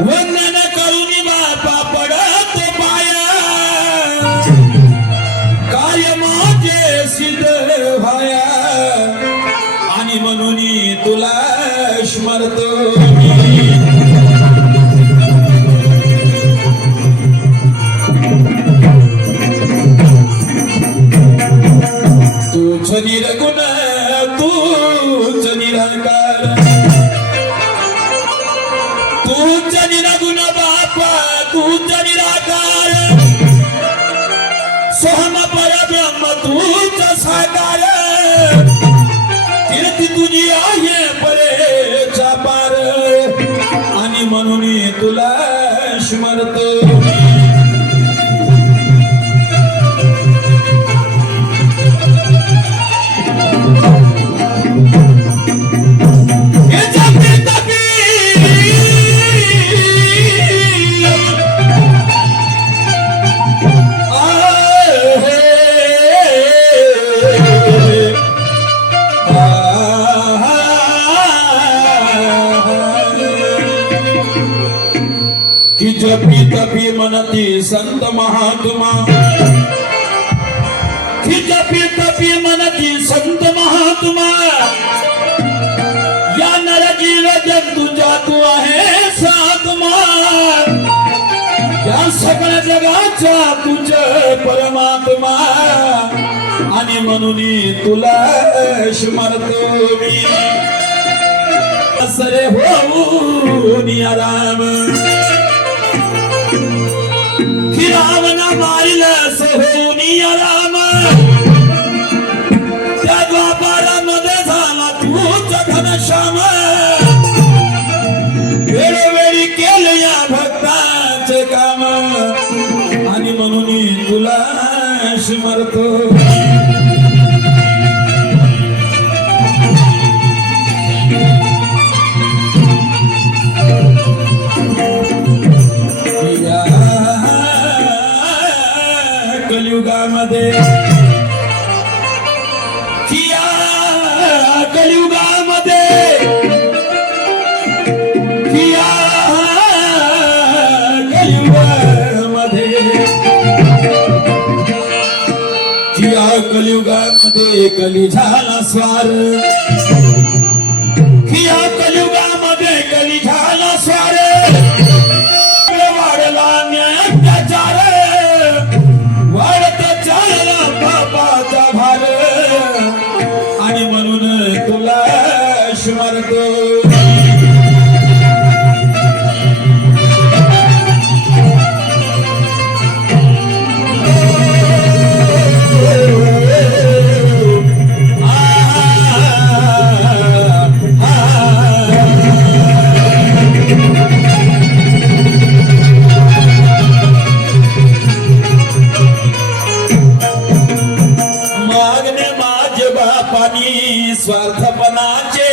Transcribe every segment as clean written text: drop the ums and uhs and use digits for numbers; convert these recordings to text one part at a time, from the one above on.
वंदन करून बापा पडत पाया काय माझे सिद्ध व्हाया आणि म्हणून तुला स्मरतो तूच निर्गुण तूच निरंकार तूच निर्गुण बापा तूच निराकार सोहम परब्रह्म तूच साकार कीर्ती तुझी आहे परेचा पार आणि म्हणून तुला स्मरतो कि जपी तपी मनती संत महात्मा कि जपी तपी मनती संत महात्मा या नर जीव जंतूचा तू आहे सात्मा या सकळ जगाचा तुझ परमात्मा आणि म्हणून तुला स्मरतो मी असरे होऊन आराम कि रावण मारिला सोहूनी राम त्या द्वापारामध्ये झाला तूच घनश्याम वेळोवेळी केले या भक्तांचे काम आणि म्हणून तुला स्मरतो कलियुगामध्ये किया कलियुगामध्ये किया कलियुगामध्ये किया कलियुगामध्ये कली झाला स्वार किया कलियुगामध्ये कली झाला स्वार वाढला न्याय अत्याचार वाढत चालला पापाचा भार आणि म्हणून तुला स्मरतो स्वार्थपणाचे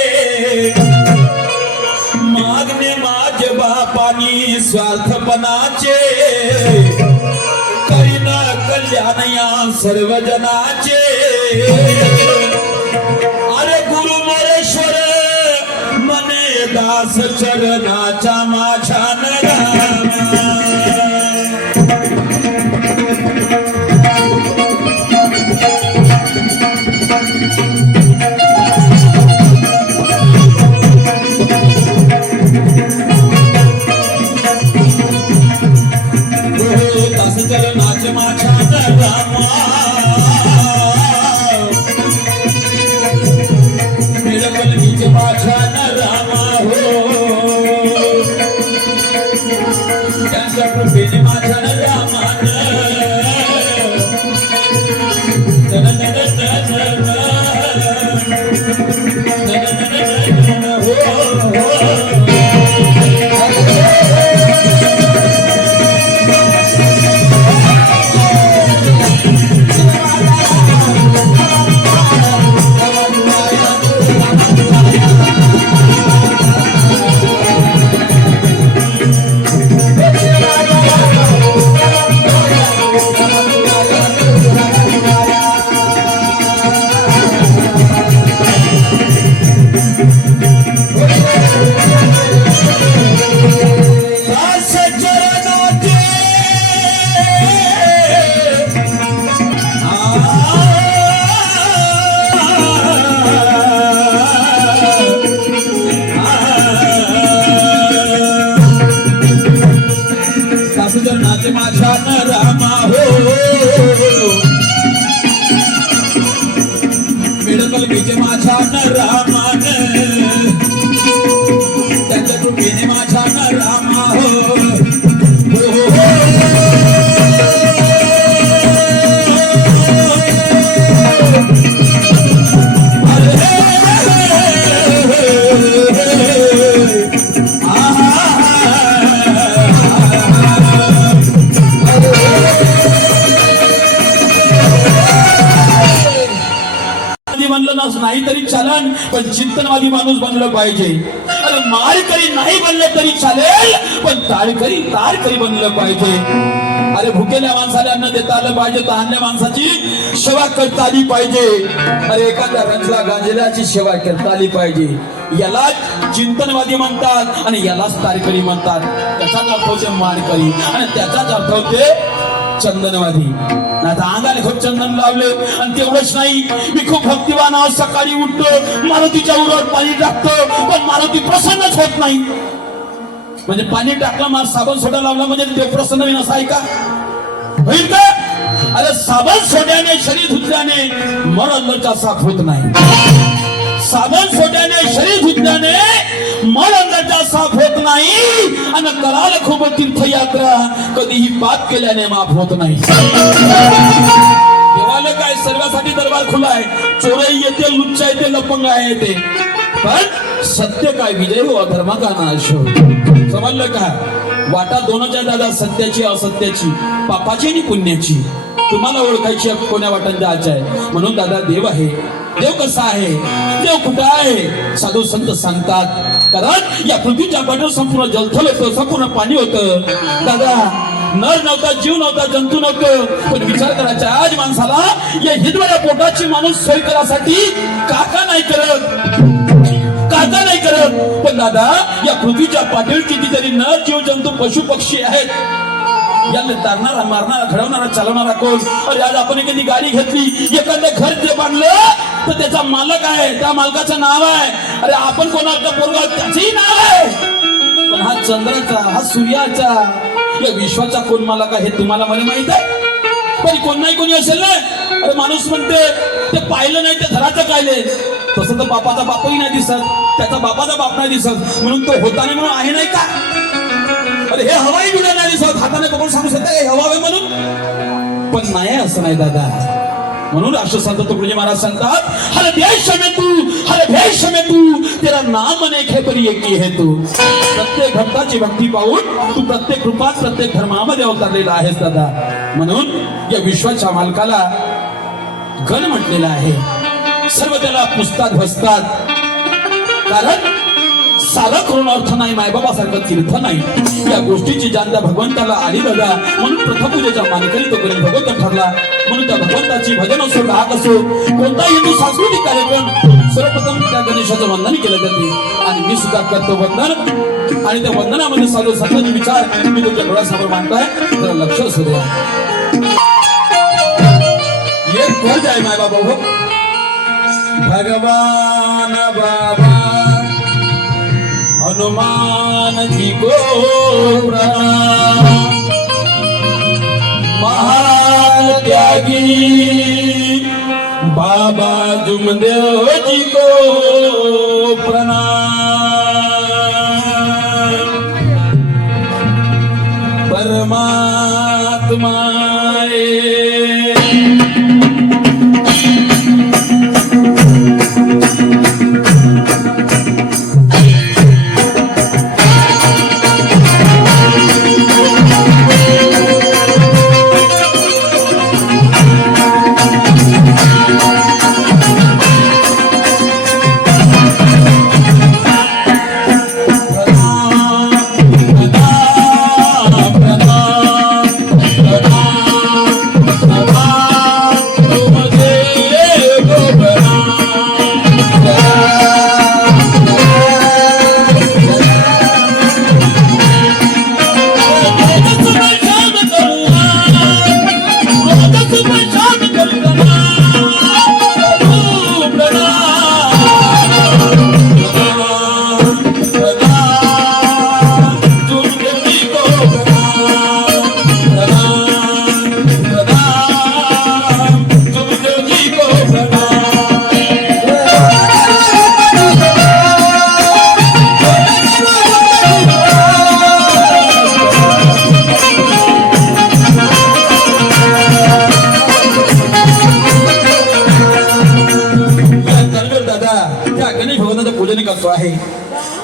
मागणे माझे बापानी स्वार्थपणाचे करीन कल्याण या सर्व जनाचे अरे गुरु मोरेश्वर मने दास चरणाचा माझ्या चरणाचे माझ्या रामा कलगीचे माझ्या रामा हो त्यांच्या कृपेने माझ्या रामा माणूस नाही तरी चालन, पण चिंतनवादी माणूस बनलं पाहिजे. अरे माळकरी नाही बनलं तरी चालेल, पण ताळकरी बनलं पाहिजे. अरे भुकेल्या माणसाला अन्न देता आलं पाहिजे, तहानल्या माणसाची सेवा करता आली पाहिजे. अरे एखाद्या रंजला गांजेल्याची सेवा करता आली पाहिजे. यालाच चिंतनवादी म्हणतात आणि यालाच तारकरी म्हणतात. त्याचाच अर्थ होते माळकरी आणि त्याचाच अर्थ होते चंदनवादी. आता अंगाला खूप चंदन लावले आणि तेवढंच नाही, मी खूप भक्तिवान आहोत, सकाळी उठतो मारुतीच्या उरावर पाणी टाकतो, पण मारुती प्रसन्नच होत नाही. म्हणजे पाणी टाकलं, मार साबण सोडा लावला म्हणजे देव प्रसन्न होईल असं आहे का? होईल का? अरे साबण सोड्याने शरीर धुतल्याने मन अंदरचा साफ होत नाही. साबण सोड्याने शरीर धुतल्याने मन अंदरचा साफ होत नाही. आणि कराल खूप तीर्थयात्रा, कधीही पाप केल्याने माफ होत नाही. देवाला काय सर्वांसाठी दरबार खुला आहे. चोरही येते, लुच्चा येते, लपंग येते, पण सत्य काय विजय हो, अधर्म का नाश हो. समजलं का? वाटा दोनच आहे दादा, सत्याची असत्याची, पापाची आणि पुण्याची. तुम्हाला ओळखायची कोण्या वाटांची आज आहे. म्हणून दादा देव आहे. देव कसा आहे, देव कुठं आहे, साधू संत सांगतात. कारण या पृथ्वीच्या पाठीवर संपूर्ण जलथल होतं, संपूर्ण पाणी होतं दादा. नर नव्हता, जीव नव्हता, जंतू नव्हतं. पण विचार करायचा, आज माणसाला या हिरव्या पोटाची माणूस सोय करासाठी काका नाही करत. पण दादा या पृथ्वीच्या पाठीवर कितीतरी नर जीव जंतू पशु पक्षी आहेत. याला तारणारा, मारणारा, घडवणारा, चालवणारा कोण? अरे आज आपण एखादी गाडी घेतली, एखादं घर जे बांधलं तर त्याचा मालक आहे, त्या मालकाचं नाव आहे. अरे आपण कोणाचा पोरगा, त्याचंही नाव आहे. पण हा चंद्राचा, हा सूर्याचा, या विश्वाचा कोण मालक आहे हे तुम्हाला मला माहित आहे. पण कोण नाही कोणी असेल ना. अरे माणूस म्हणते ते पाहिलं नाही ते धराचं कायले. तसं तर बापाचा बापही नाही दिसत, त्याचा बापाचा बाप नाही दिसत, म्हणून तो होता नाही म्हणून आहे नाही का? अरे हे हवाई बिडा नाही दिसत, हाताने पकडून सांगू शकता हे हवा आहे म्हणून, पण नाही असं नाही दादा. म्हणून राष्ट्रसंत तुकडोजी महाराज सांगतात, हर देश में तू, हर भेष में तू, तेरा नाम अनेक है पर एक ही है तू. प्रत्येक भक्ताची भक्ती पाहून तू प्रत्येक रूपात प्रत्येक धर्मामध्ये अवतरलेला आहेस दादा. म्हणून या विश्वाच्या मालकाला गण म्हटलेला आहे. सर्व त्याला पुसतात भसतात, कारण सारा करून अर्थ नाही, मायबाबासारखं तीर्थ नाही. या गोष्टीची जाणता भगवंताला आली दादा. म्हणून प्रथम पूजेच्या मानकरी तो करून भगवंत ठरला. म्हणून त्या भगवंताची भजन असो, राग असो, कोणताही हिंदू सांस्कृतिक कार्यक्रम, सर्वप्रथम त्या गणेशाचं वंदन केलं जाते. आणि मी सुद्धा करतो वंदन. आणि त्या वंदनामध्ये साधू संतांचे विचार मी तुमच्या डोळ्यासमोर मांडताय, जरा लक्ष असू द्या. एक फर्ज आहे माय बाबा हो, भगवान बाबा हनुमान जी को प्रणाम, महान त्यागी बाबा जुमदेव जी को प्रणाम. परमात्मा आहे.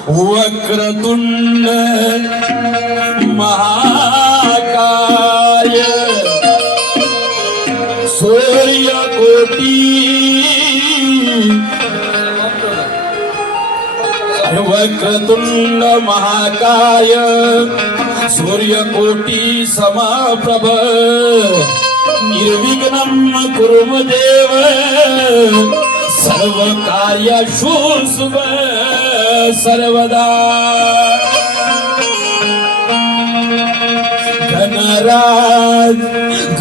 वक्रतुंड महाकाय सूर्यकोटी वक्रतुंड महाकाय सूर्यकोटी समप्रभ निर्विघ्नं कुरु देव सर्व कार्येषु शुभ सर्वदा. गणराज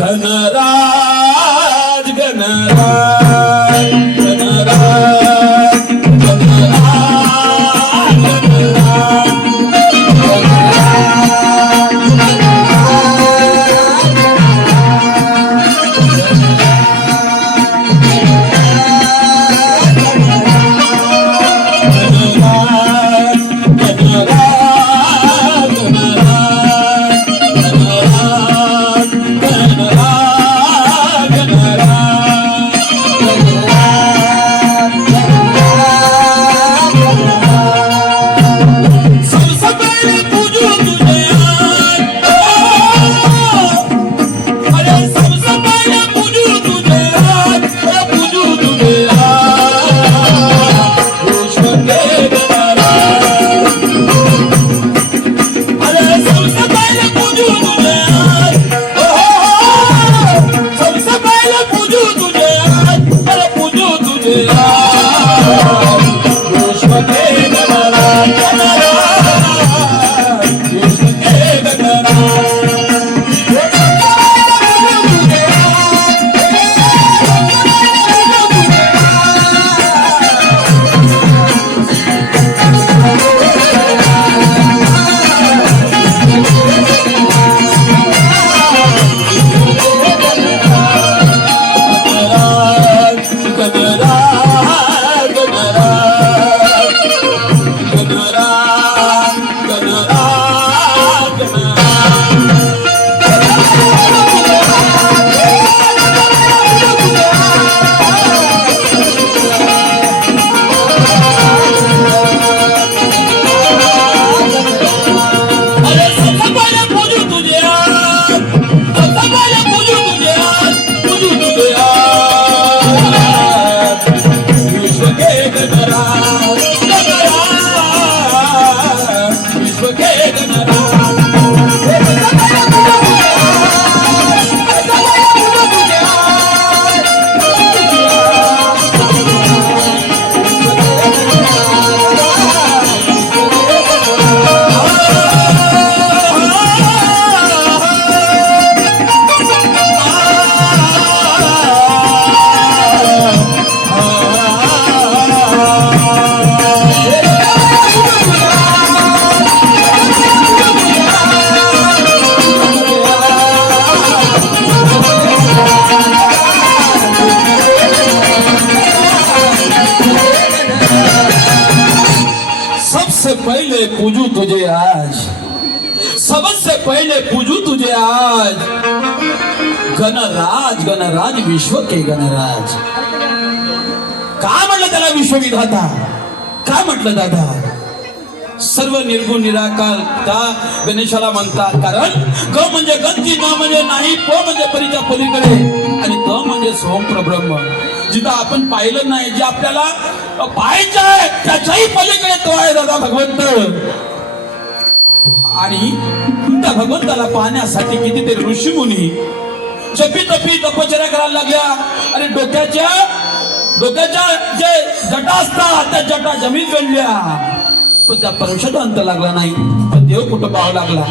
गणराज गणराज गणराज पहले पूजू तुझे आज, सबसे पहले पूजू तुझे आज, गणराज गणराज विश्व के गणराज. काय म्हटलं त्याला विश्वविधाता, काय म्हटलं दादा? सर्व निर्गुण निराकार का गणेशाला म्हणतात? कारण ग म्हणजे गती, न म्हणजे नाही, प म्हणजे परीच्या पलीकडे आणि त म्हणजे सोम प्रब्रह्म. जिथं आपण पाहिलं नाही, जे आपल्याला पाहायचं आहे त्याच्याही पलीकडे तो आहे दादा भगवंत. आणि त्या भगवंताला पाहण्यासाठी कितीतरी ऋषीमुनी जपी तपी तपश्चर्या करायला लागल्या. आणि डोक्याच्या जे जटा असतात त्या जटा जमीन गणल्या, पण त्या परमेश्वराचा अंत लागला नाही. पण देव कुठं पाहावं लागला?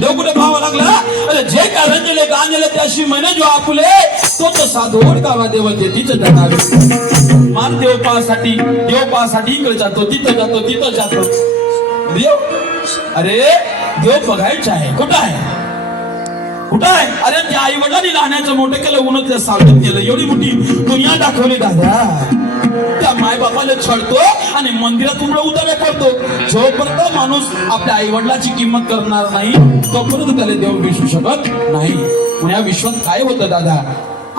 देव कुठे पाहावं लागला? अरे जे कारंजले गांजले त्याशी म्हणे जो आपुले, तो साधोड गावा देव तेच जगावे. मार देव पाहासाठी इकडे जातो, तिथं जातो देव. अरे देव बघायचं आहे, कुठं आहे? अरे त्या आई वडिलांनी लहानाचं मोठं केलं, उन्हातल्या सावलीत केलं, एवढी मोठी दुनिया दाखवली दादा. त्या माय बापाला छळतो आणि मंदिरात उतारे करतो. जोपर्यंत माणूस आपल्या आई वडिलाची किंमत करणार नाही तोपर्यंत त्याला देव विसरू शकत नाही. पण या विश्वात काय होतं दादा?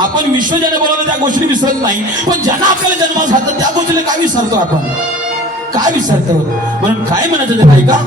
आपण विश्व ज्याने बोलवलं त्या गोष्टी विसरत नाही, पण ज्यांना आपल्याला जन्मास घातलं त्या गोष्टीला काय विसरतो आपण? काय विसरतो? म्हणून काय म्हणायचं ते काय का?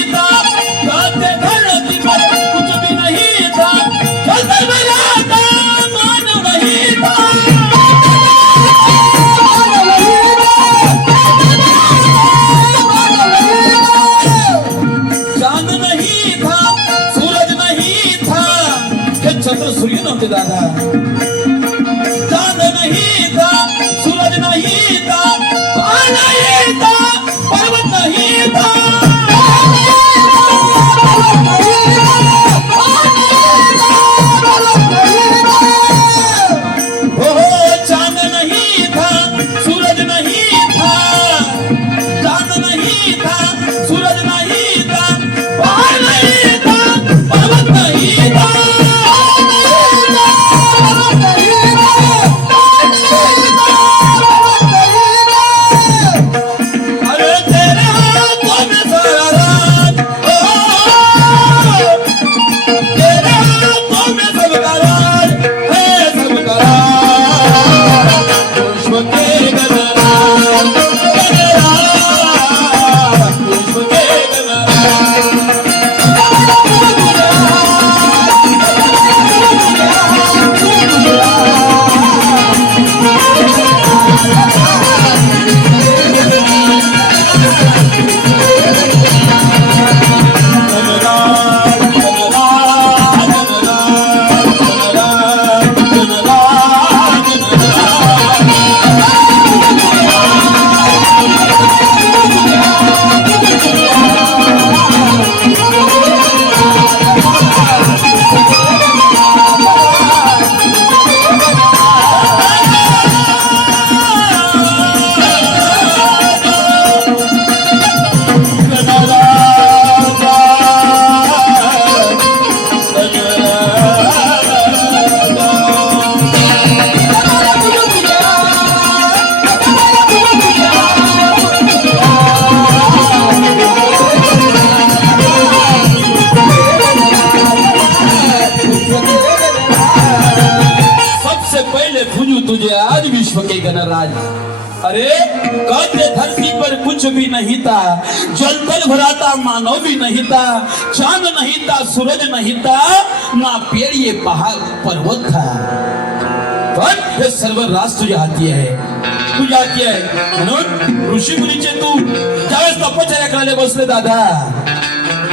नहीं था, गाते धरती पर कुछ भी नहीं था, चलते मेरा मान नहीं था। चांद नहीं था, सूरज नहीं था, हे चंद्र सूर्य नव्हते दादा। चांद नहीं था, सूरज नहीं था, पहाड़ नहीं था, पर्वत नहीं था। चांद नहीं था, सूरज नहीं था, चांद नहीं था, सूरज नहीं था, पहाड़ नहीं था, पर्वत नहीं था। अरे तेरे हाथों में सारा राज, तेरे हाथों में सबका राज है, सबका राज। पुष्प के गणराज, गणराज, पुष्प के गणराज। तुझे आज विश्व के गणराज। अरे कहते धरती पर कुछ भी नहीं था, जल तल भरा था, मानव भी नहीं था, चांद नहीं था, सूरज नहीं था, ना पेड़ ये पहाड़ पर्वत था, पण हे सर्व रास तुझ्या हाती आहे, तुझ्या हाती आहे। म्हणून ऋषी मुनीचे तू ज्यावेळेस तपश्चर्या करायला बसले दादा,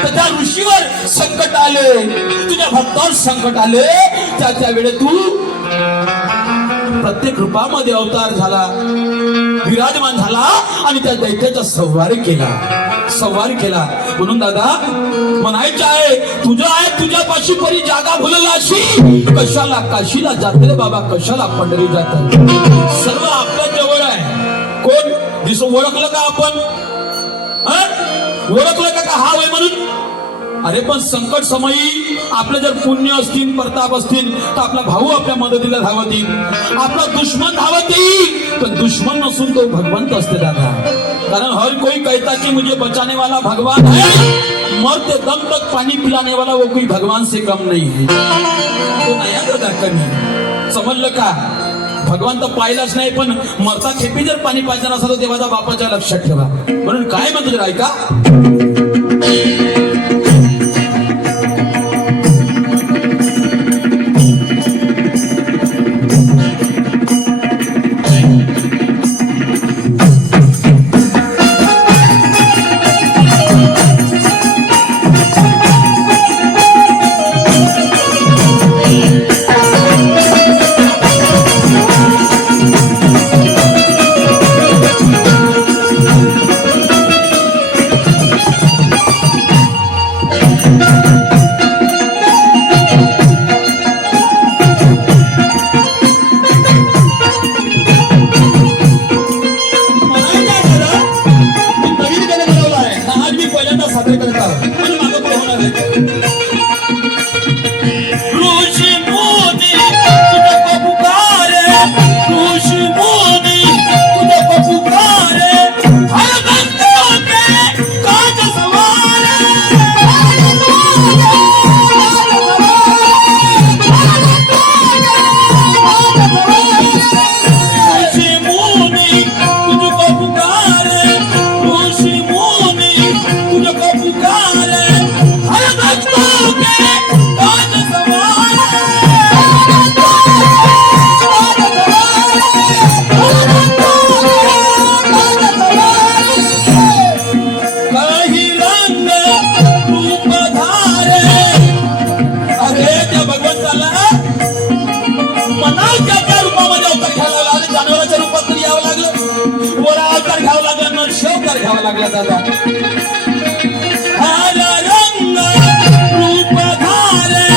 तर त्या ऋषीवर संकट आले, तुझ्या भक्तावर संकट आले, त्या वेळे तू प्रत्येक रूपामध्ये अवतार झाला, विराजमान झाला आणि त्या दैत्याचा संहार केला। म्हणून दादा म्हणायचं आहे, तुझं आहे तुझ्यापाशी परी जागा भुलला अशी, कशाला काशीला जाते रे बाबा, कशाला पंढरी जातात। सर्व आपल्या जवळ आहे। कोण दिसो ओळखलं का आपण? ओळखलं का हा वय म्हणून? अरे पण संकट समयी आपले जर पुण्य असतील, प्रताप असतील, तर आपला भाऊ आपल्या मदतीला धावत येईल, आपला दुश्मन धावत येईल, तर दुश्मन नसून तो भगवंत असते दादा। कारण हर कोई कहता कि मुझे बचाने वाला भगवान है, मरते दम तक पानी पिलाने वाला वो कोई भगवान से कम नहीं है। तो नया दादा कमी समजलं का? भगवान तर पाहिलाच नाही, पण मरता खेपी जर पाणी पाहिजे नसलं तर देवाचा बापाच्या लक्षात ठेवा। म्हणून काय म्हणतो जरा ऐका, God. लागला दादा. हर रंग रूप धारे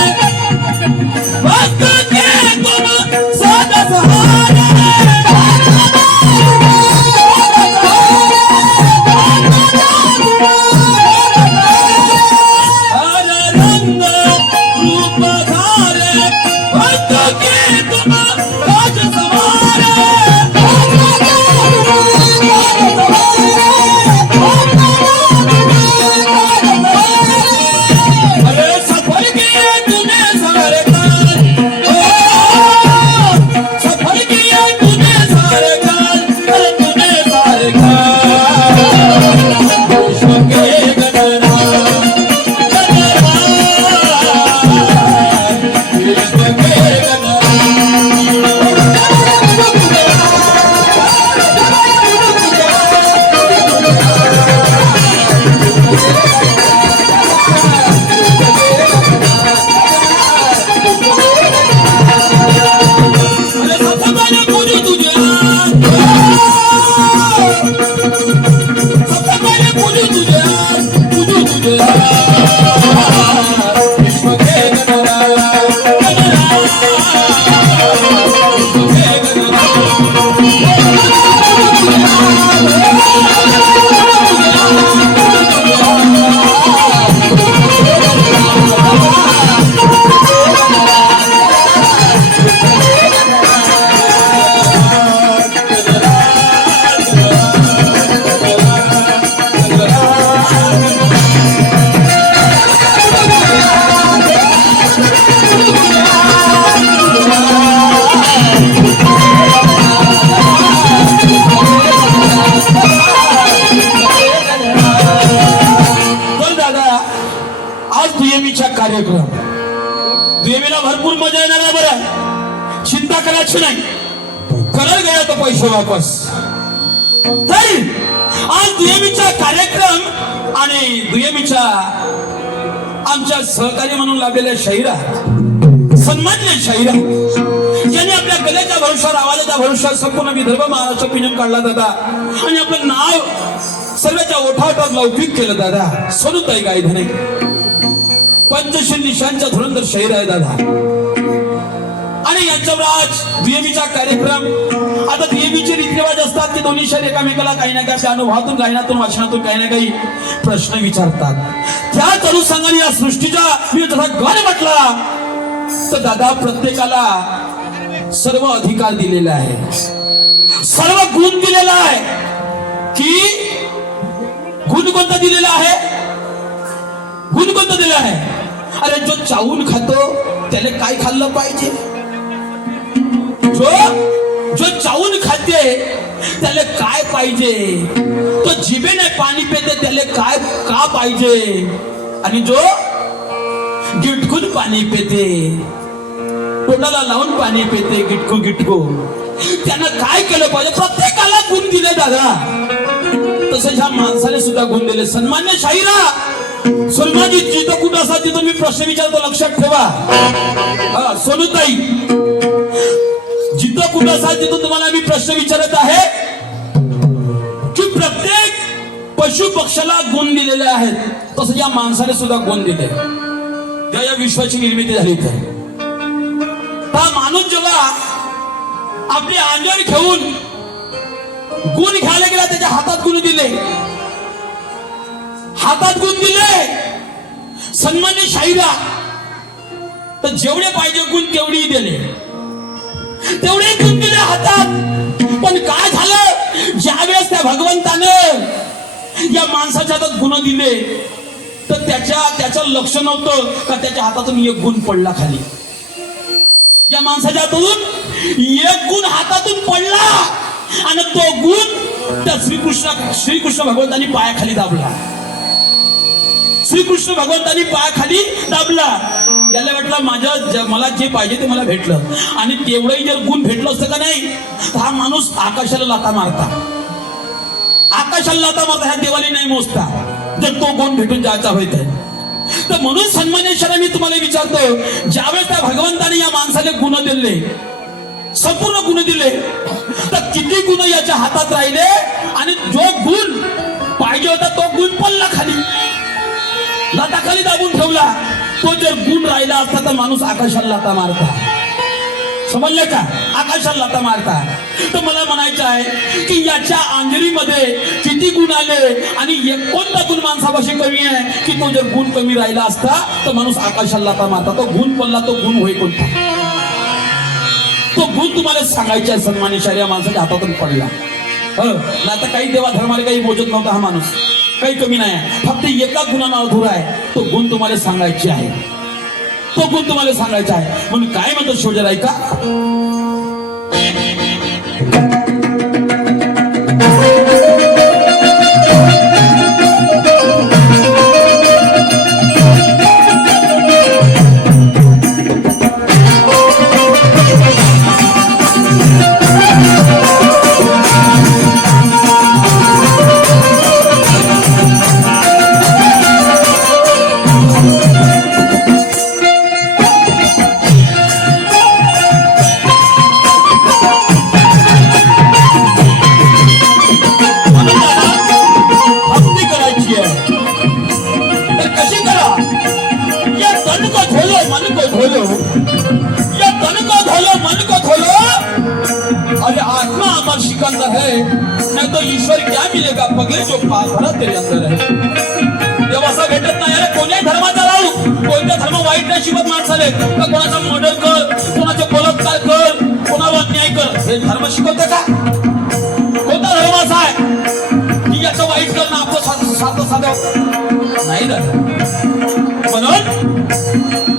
भक्त के तुम सदा सहारे. हर रंग रूप धारे भक्त के तुम राज सवारे. कार्यक्रम देवीला भरपूर मजा येणार आहे. बरं चिंता करायची नाही. करायला गेला तर पैसे वापस. तर आज दुयेमीचा कार्यक्रम आणि दुयेमीच्या आमच्या सहकारी म्हणून लाभलेल्या शाहिरा सन्माननीय शाहिरा ज्यांनी आपल्या गल्याच्या भरोशावर आवाजाच्या भरोशावर संपूर्ण विदर्भ महाराष्ट्र पिंजून काढला दादा आणि आपलं नाव सर्वांच्या ओठावटावर लौकिक केलं दादा. सोनूताई गायधने पंचशील निशांच्या धुरंधर शाहीर आहे दादा. आणि यांच्यावर आज दुयेमीचा कार्यक्रम. आता दुयेमीचे रीतिरिवाज असतात की दोन्ही शाहीर एकामेकाला काही ना काही अनुभवातून गायनातून वाचनातून काही ना काही प्रश्न विचारतात. त्याच अनुषंगाने या सृष्टीचा मी जसा गण म्हटला तर दादा प्रत्येकाला सर्व अधिकार दिलेला आहे, सर्व गुण दिलेला आहे. की गुण कोणता दिलेला आहे? गुण कोणता दिला आहे? अरे जो चावून खातो त्याला काय खाल्लं पाहिजे? जो चावून खाते त्याला काय पाहिजे? तो जिभेने पाणी पिते त्याला काय का पाहिजे? आणि जो गिटकून पाणी पिते, तोंडाला लावून पाणी पिते गिटकू गिटकू, त्यानं काय केलं पाहिजे? प्रत्येकाला गुण दिले दादा. तसं ह्या माणसाने सुद्धा गुण दिले. सन्मान्य शाहिरा सोनमाजी जिथं कुठं असा तिथं मी प्रश्न विचारतो, लक्षात ठेवा. सोनूताई जिथं कुठं असा तिथं तुम्हाला मी प्रश्न विचारत आहे की प्रत्येक पशु पक्षाला गुण दिलेले आहेत, तसं या माणसाने सुद्धा गुण दिले. या विश्वाची निर्मिती झाली तर हा माणूस जेव्हा आपली आंजर घेऊन गुण घ्यायला गेला त्याच्या हातात गुण दिले, हातात गुण दिले. सन्मान्य शाहिरा तर जेवढे पाहिजे गुण तेवढेही दिले, तेवढे गुण दिले हातात. पण काय झालं? ज्यावेळेस त्या भगवंतानं या माणसाच्या हातात गुण दिले तर त्याचं लक्ष नव्हतं का त्याच्या हातातून एक गुण पडला खाली. या माणसाच्या हातातून एक गुण हातातून पडला आणि तो गुण त्या श्रीकृष्ण भगवंतांनी पायाखाली दाबला. श्रीकृष्ण भगवंतांनी पायाखाली दाबला. याला वाटलं मला जे पाहिजे ते मला भेटलं. आणि तेवढंही जर गुण भेटलं असतं का नाही तर हा माणूस आकाशाला लाथा मारता, आकाशाला लाथा मारता. ह्या देवाला नाही मोजता जर तो गुण भेटून जायचा होत आहे. तर म्हणून सन्मानेश्वर मी तुम्हाला विचारतो, ज्यावेळेस त्या भगवंताने या माणसाला गुण दिले, संपूर्ण गुण दिले, तर किती गुण याच्या हातात राहिले? आणि जो गुण पाहिजे होता तो गुण पडला खाली, लाटाखाली दाबून ठेवला. तो जर गुण राहिला असता तर माणूस आकाशाला लाता मारता. समजले का? आकाशाला लाता मारता. तर मला म्हणायचं आहे की याच्या अंजरीमध्ये किती गुण आले आणि कोणता गुण माणसापाशी कमी आहे की तो जर गुण कमी राहिला असता तर माणूस आकाशाला लाता मारता. तो गुण पडला, तो गुण होय कोणता? तो गुण तुम्हाला सांगायचा आहे. सन्मानिशार या माणसाच्या हातातून पडला. नाही तर काही देवा धर्माला काही मोजत नव्हता हा माणूस. काही कमी नाही आहे, फक्त एका गुणानं अधुरा आहे. तो गुण तुम्हाला सांगायचे आहे. तो गुण तुम्हाला सांगायचा आहे. म्हणून काय म्हणतो शोजर ऐका. नहीं तो ईश्वर क्या मिलेगा पगले जो पाप भरा तेरे अंदर है. देव असा भेटत नाही. अरे कोणत्याही धर्माचा राहू, कोणत्या धर्म वाईट नाही शिवत माणसाले. का कोणाचा मर्डर कर, कोणाचे बलात्कार कर, कोणावर अन्याय कर, हे धर्म शिकवते का? कोणता धर्म असा आहे की याचं वाईट करणं आपलं साधं साधं नाही झालं. म्हणून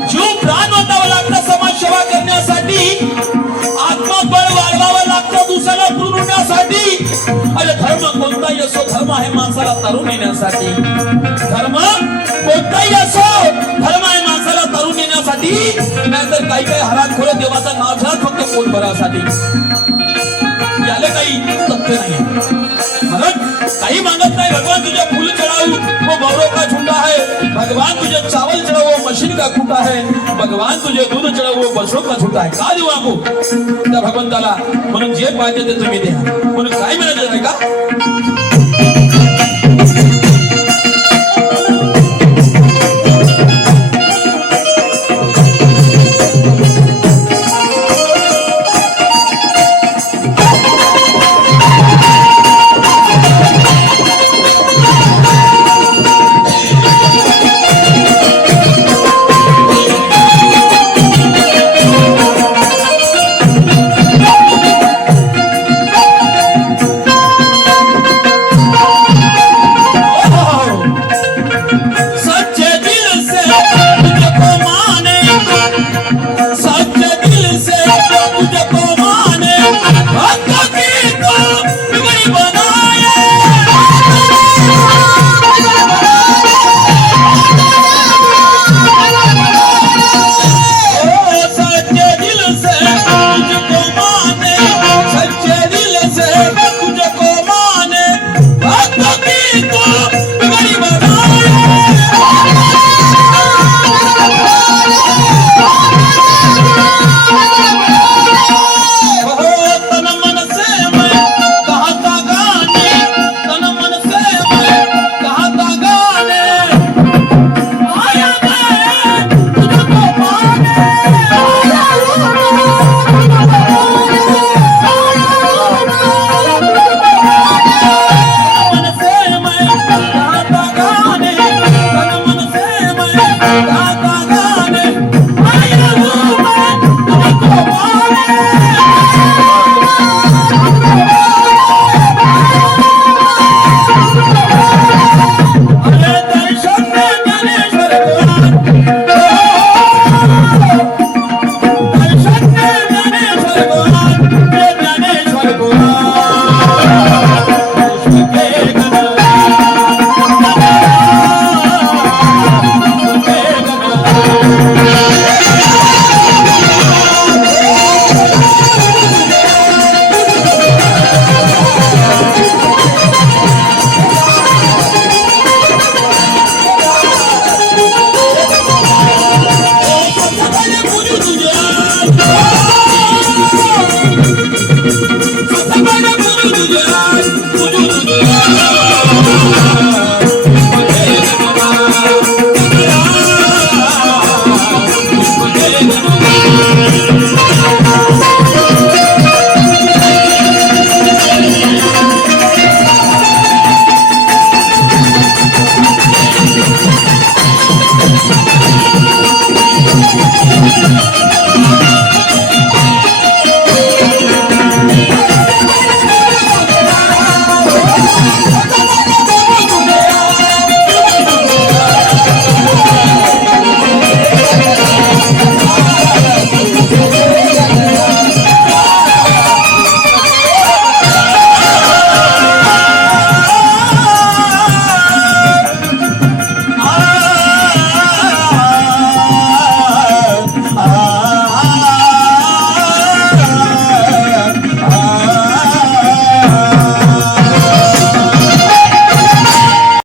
जीव प्राण वाटावं लागतं समाज सेवा करण्यासाठी, आत्मबळ वाढवावं लागतं दुसऱ्याला पुरवण्यासाठी. अरे धर्म कोणताही असो, धर्म आहे माणसाला तरुण येण्यासाठी. धर्म कोणताही असो, धर्म आहे माणसाला तरुण येण्यासाठी. नाहीतर काही काही हरामखोर देवाचा नाव घेतात फक्त पोट भरासाठी. याला काही तथ्य नाही. म्हणून काही मागत नाही. भगवान तुझे फूल चढ़ाऊ वो गौरव का झुंडा है, भगवान तुझे चावल चढ़ाऊ वो मशीन का खूटा है, भगवान तुझे दूध चढ़ाऊ वो बछड़ों का झुंडा है. का देऊ आपण त्या भगवंताला? म्हणून जे पाहिजे ते तुम्ही द्या. म्हणून काय म्हणायचं नाही का?